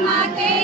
Matei.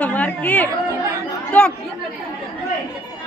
Marki. Dok.